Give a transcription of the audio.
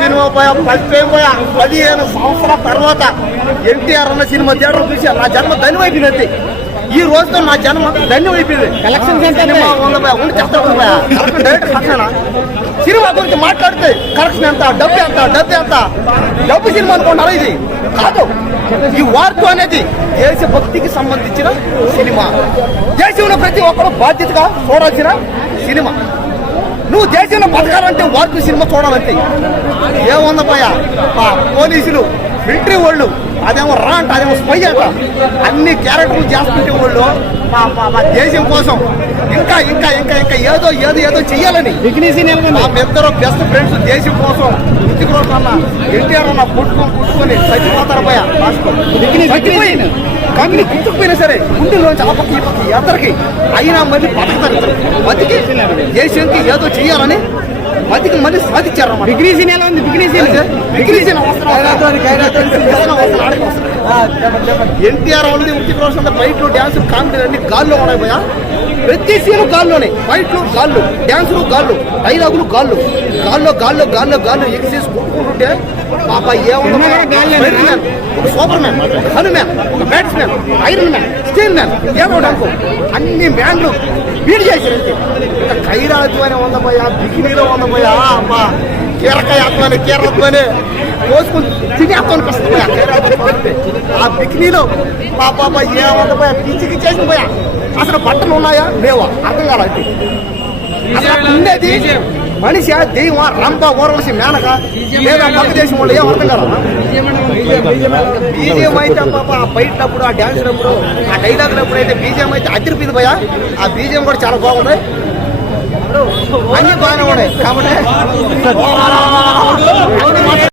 Cinema పోయా పోయా పదిహేను సంవత్సరాల తర్వాత ఎన్టీఆర్ అన్న సినిమా థియేటర్ చూసి నా జన్మ ధన్యమైపోయినది ఈ రోజుతో నా జన్మ ధన్యమైపోయింది కలెక్షన్ సినిమా ఉండి డైరెక్ట్ సినిమా గురించి మాట్లాడితే కలెక్షన్ ఎంత? డబ్బు ఎంత? డబ్బు ఎంత? డబ్బు సినిమా అనుకున్నారా ఇది? కాదు. ఈ వార్త అనేది దేశభక్తికి సంబంధించిన సినిమా. దేశంలో ప్రతి ఒక్కరు బాధ్యతగా చూడాల్సిన సినిమా. నువ్వు దేశంలో బతకాలంటే వార్త సినిమా చూడాలంటే ఏముంది పోలీసులు మిలిటరీ వాళ్ళు అదేమో రా అంట అదేమో స్పై అంట అన్ని క్యారెక్టర్లు చేస్తుంటే వాళ్ళు మా మా- మా దేశం కోసం ఇంకా ఇంకా ఇంకా ఇంకా ఏదో ఏదో ఏదో చెయ్యాలని. మా ఇద్దరు బెస్ట్ ఫ్రెండ్స్ దేశం కోసం వృత్తికి రోజు అన్న ఎన్టీఆర్ అన్న పుట్టుకొని పుట్టుకొని చచ్చిపోతారు పోయా చచ్చిపోయి కంపెనీ గుర్తుకుపోయినా సరే గుండెలోంచి ఆ పక్క ఈ పక్క అయినా మళ్ళీ బతకతారు బతికి దేశంకి ఏదో చెయ్యాలని బతికి మళ్ళీ సాధించారు బిగినీ సీన్ ఎలా ఉంది beginning scene beginning scene NTR వాళ్ళది వృత్తికి రోజు ఫైట్లు డ్యాన్స్ కామెడీ అన్ని గాల్లో ఉన్నాయి పోయా ప్రతి సీను గాల్లోనే. ఫైట్లు గాల్లో డ్యాన్సులు గాల్లో డైలాగులు గాల్లో. గాల్లో గాల్లో గాల్లో గాల్లో ఎక్సైజ్ కొట్టుకుంటుంటే పాప మ్యాన్, ఒక సూపర్ మ్యాన్ ఒక ఒక batsmen Iron Man steel man ఏమో అనుకో. అన్ని మ్యాన్లు బీడ్ చేశారు అంతే ఇంకా బిగినీలో ఉందపోయా బికినీలో ఉందపోయా అమ్మా కీరకాయత్వని కీరత్వని కోసుకుని తినేస్తాను కష్టపోయా ఆ బికినీలో మా పాప ఏముందపోయా పిచ్చికి చేసిన పోయా. అసలు బట్టలు ఉన్నాయా? లేవా. అర్థం కాలేదు అసలు ఉండేది మనిషి దైవ రంప ఓరవలసి మేనక లేదా పక్క దేశం వాళ్ళు ఏం అర్థం కదా బీజేం అయితే పాప ఆ బయటప్పుడు ఆ డ్యాన్స్ అప్పుడు ఆ డైలాగ్ అప్పుడు అయితే బీజేం అయితే అదిరిపోయింది పోయా. ఆ బీజేం కూడా చాలా బాగుంది. അഞ്ച് പാനോടെ